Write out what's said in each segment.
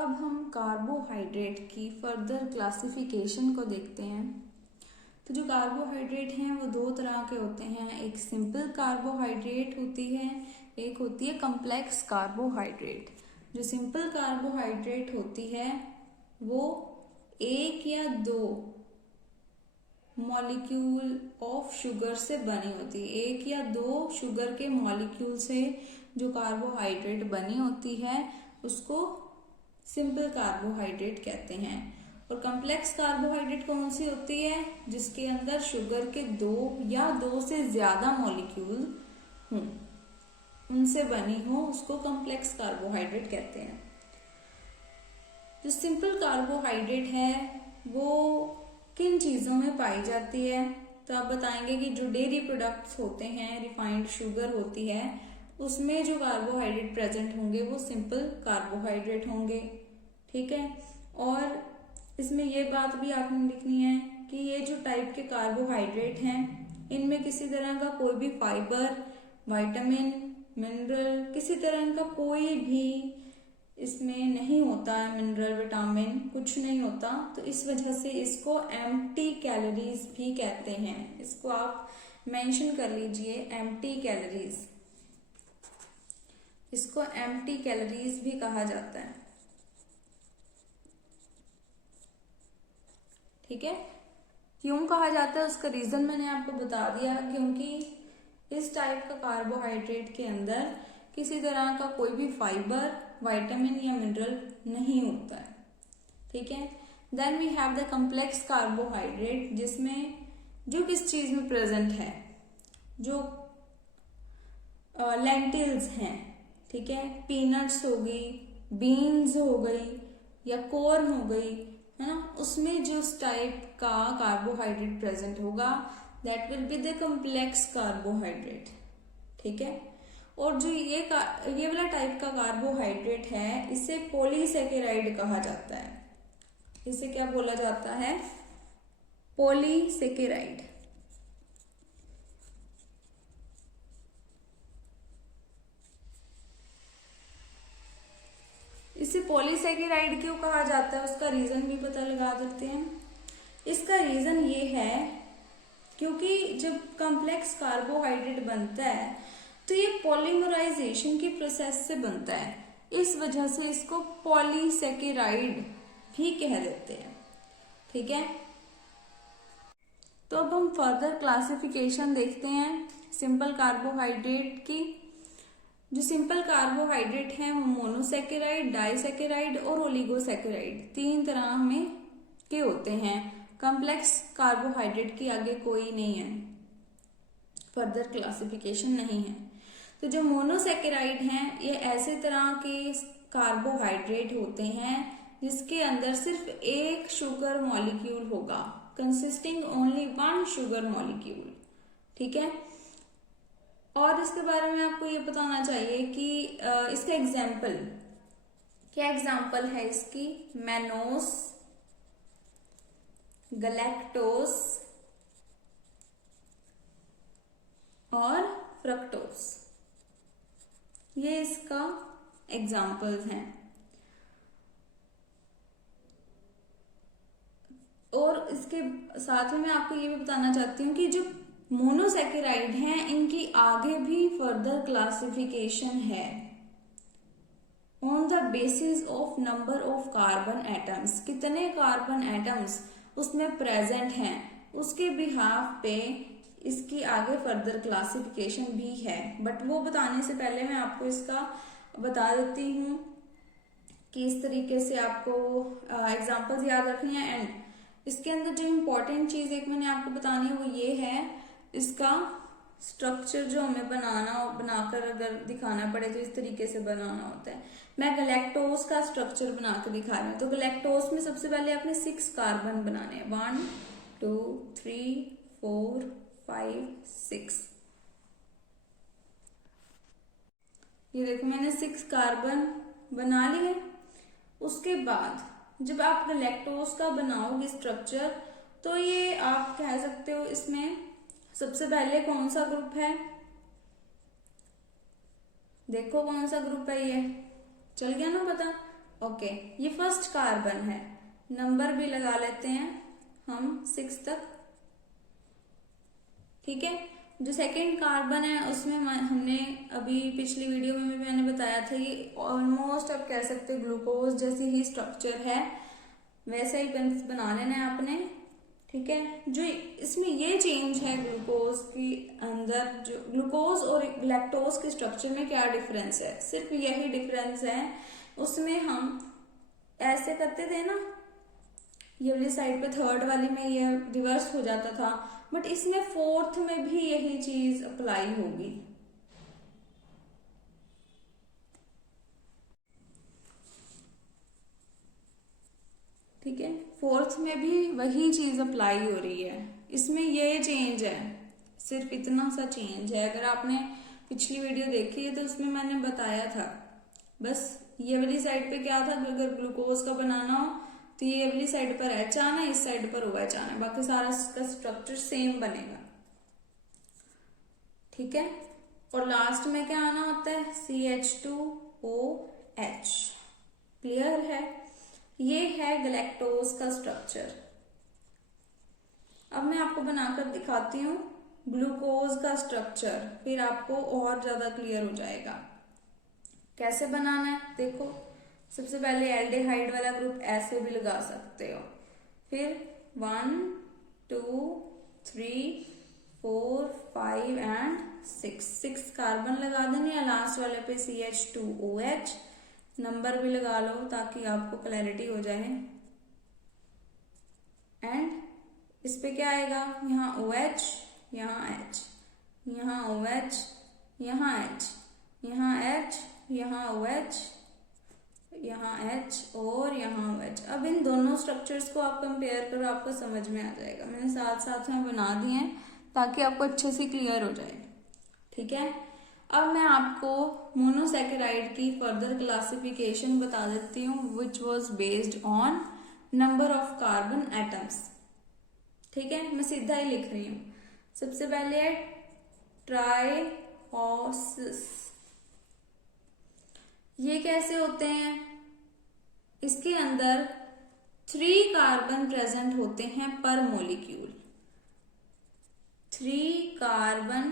अब हम कार्बोहाइड्रेट की फर्दर क्लासिफिकेशन को देखते हैं। तो जो कार्बोहाइड्रेट हैं वो दो तरह के होते हैं, एक सिंपल कार्बोहाइड्रेट होती है, एक होती है कम्प्लेक्स कार्बोहाइड्रेट। जो सिंपल कार्बोहाइड्रेट होती है वो एक या दो मॉलिक्यूल ऑफ शुगर से बनी होती है। एक या दो शुगर के मॉलिक्यूल से जो कार्बोहाइड्रेट बनी होती है उसको सिंपल कार्बोहाइड्रेट कहते हैं। और कम्प्लेक्स कार्बोहाइड्रेट कौन सी होती है? जिसके अंदर शुगर के दो या दो से ज्यादा मॉलिक्यूल हों, उनसे बनी हो, उसको कम्प्लेक्स कार्बोहाइड्रेट कहते हैं। जो सिंपल कार्बोहाइड्रेट है वो किन चीजों में पाई जाती है? तो आप बताएंगे कि जो डेयरी प्रोडक्ट्स होते हैं, रिफाइंड शुगर होती है, उसमें जो कार्बोहाइड्रेट प्रेजेंट होंगे वो सिंपल कार्बोहाइड्रेट होंगे। ठीक है। और इसमें ये बात भी आपने लिखनी है कि ये जो टाइप के कार्बोहाइड्रेट हैं इनमें किसी तरह का कोई भी फाइबर, विटामिन, मिनरल, किसी तरह का कोई भी इसमें नहीं होता है। मिनरल, विटामिन कुछ नहीं होता, तो इस वजह से इसको एम्प्टी कैलोरीज भी कहते हैं। इसको आप मेंशन कर लीजिए, एम्प्टी कैलोरीज। इसको एम्प्टी कैलोरीज भी कहा जाता है। ठीक है। क्यों कहा जाता है उसका रीजन मैंने आपको बता दिया, क्योंकि इस टाइप का कार्बोहाइड्रेट के अंदर किसी तरह का कोई भी फाइबर, विटामिन या मिनरल नहीं होता है। ठीक है। Then we have the complex carbohydrate, जिसमें जो किस चीज में प्रेजेंट है, जो लेंटिल्स हैं, ठीक है, पीनट्स हो गई, बीन्स हो गई या कॉर्न हो गई, है ना, उसमें जो टाइप का कार्बोहाइड्रेट प्रेजेंट होगा that will be the complex carbohydrate. ठीक है। और जो ये वाला टाइप का कार्बोहाइड्रेट है इसे पॉलीसेकेराइड कहा जाता है। इसे क्या बोला जाता है? पॉलीसेकेराइड। इसे पॉलीसेकेराइड क्यों कहा जाता है उसका रीजन भी पता लगा देते हैं। इसका रीजन ये है क्योंकि जब कॉम्प्लेक्स कार्बोहाइड्रेट बनता है तो ये पॉलीमराइजेशन की प्रोसेस से बनता है, इस वजह से इसको पॉलीसेकेराइड भी कह देते हैं। ठीक है। तो अब हम फर्दर क्लासिफिकेशन देखते हैं सिंपल कार्बोहाइड्रेट की। जो सिंपल कार्बोहाइड्रेट हैं वो मोनोसेकेराइड, डाइसेकेराइड और ओलिगोसेकेराइड, तीन तरह में के होते हैं। कॉम्प्लेक्स कार्बोहाइड्रेट की आगे कोई नहीं है, फर्दर क्लासिफिकेशन नहीं है। तो जो मोनोसेकेराइड हैं ये ऐसे तरह के कार्बोहाइड्रेट होते हैं जिसके अंदर सिर्फ एक शुगर मॉलिक्यूल होगा, consisting only one sugar molecule. ठीक है। और इसके बारे में आपको ये बताना चाहिए कि इसका एग्जाम्पल क्या एग्जाम्पल है इसकी? मैनोस, गैलेक्टोस और फ्रक्टोस, ये इसका एग्जाम्पल्स हैं। और इसके साथ में मैं आपको ये भी बताना चाहती हूँ कि जो मोनोसेकेराइड हैं इनकी आगे भी फर्दर क्लासिफिकेशन है on the basis of number of carbon atoms. कितने कार्बन एटम्स उसमें प्रेजेंट हैं उसके बिहाफ पे इसकी आगे फर्दर क्लासिफिकेशन भी है। बट वो बताने से पहले मैं आपको इसका बता देती हूँ कि इस तरीके से आपको एग्जाम्पल्स याद रखनी है। एंड इसके अंदर जो इम्पोर्टेंट चीज एक मैंने आपको बतानी है वो ये है, इसका स्ट्रक्चर जो हमें बनाकर अगर दिखाना पड़े तो इस तरीके से बनाना होता है। मैं गैलेक्टोस का स्ट्रक्चर बना के दिखा रही हूँ। तो गैलेक्टोस में सबसे पहले आपने 6 कार्बन बनाने हैं, 1 2 3 4 5 6। ये देखो मैंने 6 कार्बन बना लिए। उसके बाद जब आप गैलेक्टोस का बनाओगे स्ट्रक्चर तो ये आप कह सकते हो इसमें सबसे पहले कौन सा ग्रुप है, देखो कौन सा ग्रुप है, ये चल गया ना पता। ओके, ये फर्स्ट कार्बन है, नंबर भी लगा लेते हैं हम 6 तक। ठीक है, जो सेकेंड कार्बन है उसमें हमने अभी पिछली वीडियो में भी मैंने बताया था, ये ऑलमोस्ट आप कह सकते हो ग्लूकोज जैसी ही स्ट्रक्चर है, वैसा ही बना लेना है आपने। ठीक है, जो इसमें ये चेंज है ग्लूकोज की अंदर, जो ग्लूकोज और लैक्टोज के स्ट्रक्चर में क्या डिफरेंस है, सिर्फ यही डिफरेंस है। उसमें हम ऐसे करते थे ना, ये वाली साइड पे थर्ड वाली में ये रिवर्स हो जाता था, बट इसमें फोर्थ में भी यही चीज अप्लाई होगी। ठीक है, फोर्थ में भी वही चीज अप्लाई हो रही है, इसमें ये चेंज है, सिर्फ इतना सा चेंज है। अगर आपने पिछली वीडियो देखी है तो उसमें मैंने बताया था, बस ये वाली साइड पे क्या था, अगर ग्लूकोज का बनाना हो तो ये वाली साइड पर एच आना, इस साइड पर OH आना, बाकी सारा इसका स्ट्रक्चर सेम बनेगा। ठीक है, और लास्ट में क्या आना होता है, CH2OH। क्लियर है, ये है गैलेक्टोज का स्ट्रक्चर। अब मैं आपको बनाकर दिखाती हूँ ग्लूकोज का स्ट्रक्चर, फिर आपको और ज्यादा क्लियर हो जाएगा कैसे बनाना है। देखो, सबसे पहले एल्डिहाइड वाला ग्रुप ऐसे भी लगा सकते हो, फिर 1 2 3 4 5 एंड 6 कार्बन लगा देने, या लास्ट वाले पे CH2OH नंबर भी लगा लो ताकि आपको क्लैरिटी हो जाए। एंड इस पे क्या आएगा, यहाँ OH, यहाँ H, यहाँ OH, यहाँ H, यहाँ H, यहाँ OH, यहाँ H और यहाँ OH। अब इन दोनों स्ट्रक्चर्स को आप कंपेयर करो, आपको समझ में आ जाएगा। मैंने साथ साथ में बना दिए हैं ताकि आपको अच्छे से क्लियर हो जाए। ठीक है, अब मैं आपको मोनोसैकेराइड की फर्दर क्लासिफिकेशन बता देती हूँ, which was based on number of carbon atoms. ठीक है, मैं सीधा ही लिख रही हूँ। सबसे पहले है ट्राइऑसिस। ये कैसे होते हैं, इसके अंदर 3 कार्बन प्रेजेंट होते हैं पर मॉलिक्यूल, 3 कार्बन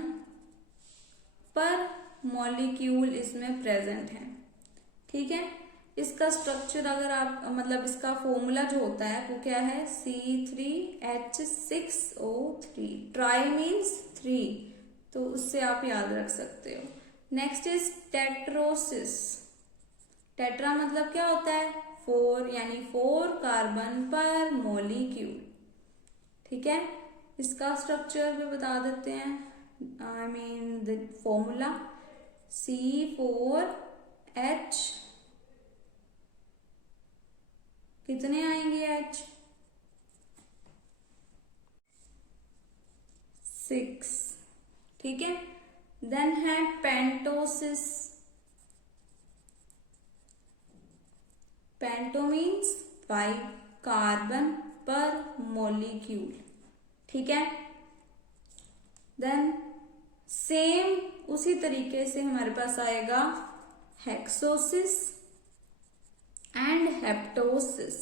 पर मॉलिक्यूल इसमें प्रेजेंट है। ठीक है, इसका स्ट्रक्चर अगर आप मतलब इसका फॉर्मूला जो होता है वो क्या है, C3H6O3। ट्राई मीन्स 3, तो उससे आप याद रख सकते हो। Next is टेट्रोसिस। टेट्रा मतलब क्या होता है, 4, यानी 4 कार्बन पर मॉलिक्यूल। ठीक है, इसका स्ट्रक्चर भी बता देते हैं, I mean the formula C4H, कितने आएंगे H, 6। ठीक है, देन है पेंटोसिस। पेंटो मीन्स 5 कार्बन पर मॉलिक्यूल। ठीक है, देन सेम उसी तरीके से हमारे पास आएगा हेक्सोसिस एंड हेप्टोसिस।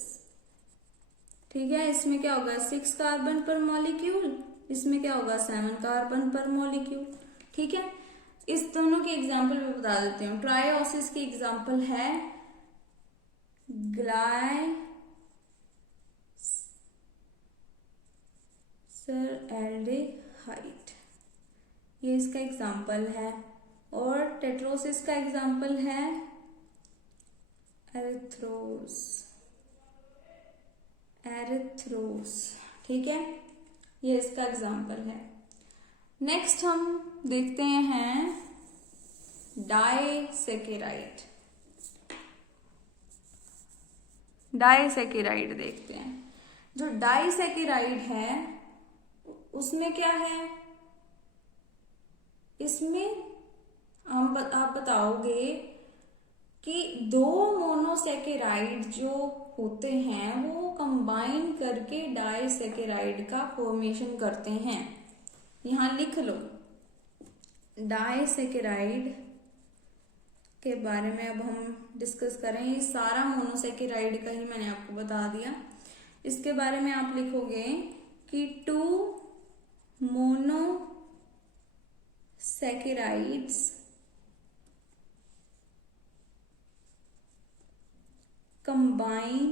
ठीक है, इसमें क्या होगा, 6 कार्बन पर मॉलिक्यूल, इसमें क्या होगा 7 कार्बन पर मॉलिक्यूल। ठीक है, इस दोनों की एग्जांपल मैं बता देती हूँ। ट्राइऑसिस की एग्जांपल है ग्लाइसरएल्डिहाइड, ये इसका एग्जांपल है। और टेट्रोसिस का एग्जांपल है एरिथ्रोस। ठीक है, ये इसका एग्जांपल है। नेक्स्ट हम देखते हैं डाइसैकेराइड। डाइसैकेराइड देखते हैं। जो डाइसैकेराइड है उसमें क्या है, इसमें आप बताओगे कि 2 मोनोसैकेराइड जो होते हैं वो कंबाइन करके डाइसैकेराइड का फॉर्मेशन करते हैं। यहां लिख लो, डाइसैकेराइड के बारे में अब हम डिस्कस करें। ये सारा मोनोसेकेराइड का ही मैंने आपको बता दिया। इसके बारे में आप लिखोगे कि 2 monosaccharides combine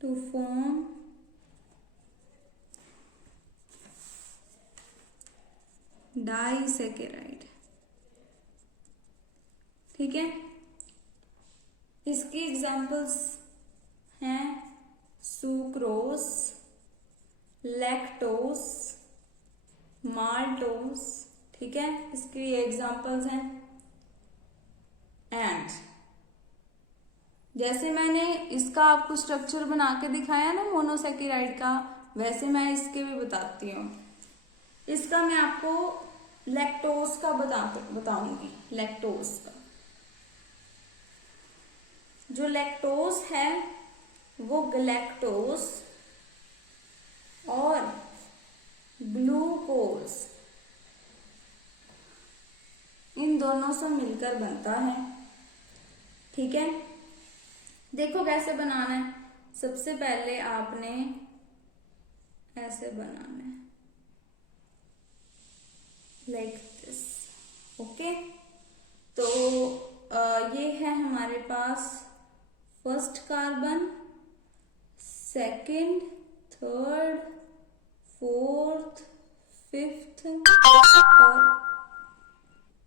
to form disaccharide. ठीक है, इसकी एग्जांपल्स हैं सुक्रोज, लैक्टोज, माल्टोज। ठीक है, इसके ये एग्जांपल्स हैं। एंड जैसे मैंने इसका आपको स्ट्रक्चर बना के दिखाया ना मोनोसेकेराइड का, वैसे मैं इसके भी बताती हूँ। इसका मैं आपको लैक्टोज का बताऊंगी। लैक्टोज का जो लैक्टोज है वो गलैक्टोज और ग्लूकोज इन दोनों से मिलकर बनता है। ठीक है, देखो कैसे बनाना है। सबसे पहले आपने ऐसे बनाना है, लाइक दिस। ओके, तो ये है हमारे पास first carbon, second, third, fourth, fifth, और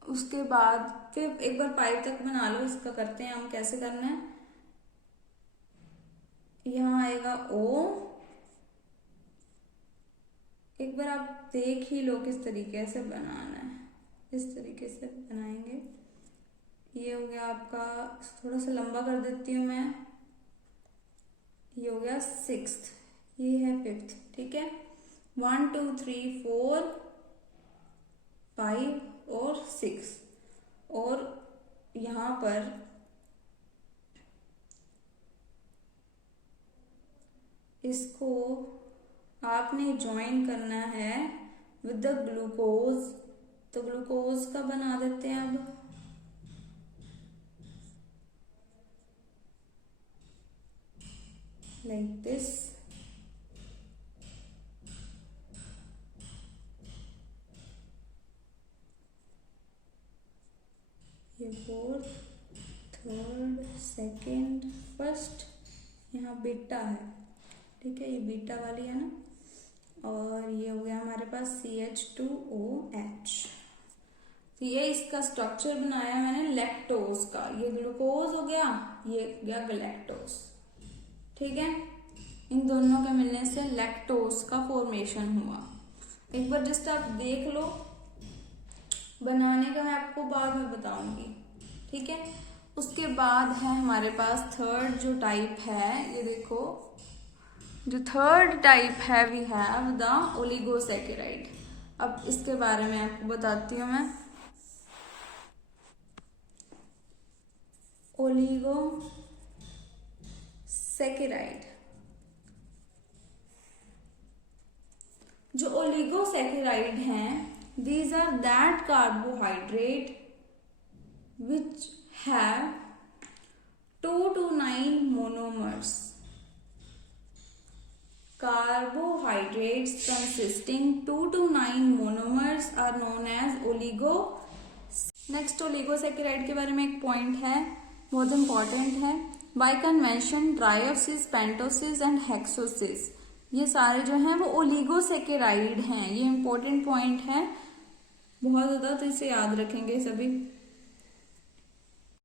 उसके बाद फिर एक बार 5 तक बना लो। इसका करते हैं हम, कैसे करना है। यहां आएगा O। एक बार आप देख ही लो किस तरीके से बनाना है। इस तरीके से बनाएंगे। ये हो गया आपका, थोड़ा सा लंबा कर देती हूँ मैं। ये हो गया 6th, ये है 5th। ठीक है, 1 2 3 4 5 और 6। और यहां पर इसको आपने ज्वाइन करना है विद द ग्लूकोज। तो ग्लूकोज का बना देते हैं अब। Like this. ये 4th, 3rd, 2nd, 1st, यहाँ बीटा है। ठीक है, ये बीटा वाली है ना। और ये हो गया हमारे पास CH2OH। तो ये इसका स्ट्रक्चर बनाया मैंने लैक्टोज का। ये ग्लूकोज हो गया, ये हो गया गलैक्टोज। ठीक है, इन दोनों के मिलने से लैक्टोज का फॉर्मेशन हुआ। एक बार जस्ट आप देख लो, बनाने का मैं आपको बाद में बताऊंगी। ठीक है, उसके बाद है हमारे पास थर्ड जो टाइप है। ये देखो, जो थर्ड टाइप है वी हैव द ओलिगोसेकेराइड। अब इसके बारे में आपको बताती हूँ मैं। ओलिगोसेकेराइड, जो ओलिगोसेकेराइड हैं, these are that carbohydrate which have 2 to 9 monomers. Carbohydrates consisting 2 to 9 monomers are known as oligo। Next oligosaccharide के बारे में एक पॉइंट है, बहुत इंपॉर्टेंट है। बाय कन्वेंशन ट्रायोसिस, पेंटोसिस एंड हेक्सोसिस, ये सारे जो हैं वो ओलिगोसेकेराइड हैं। ये इंपॉर्टेंट पॉइंट है बहुत ज्यादा, तो इसे याद रखेंगे सभी।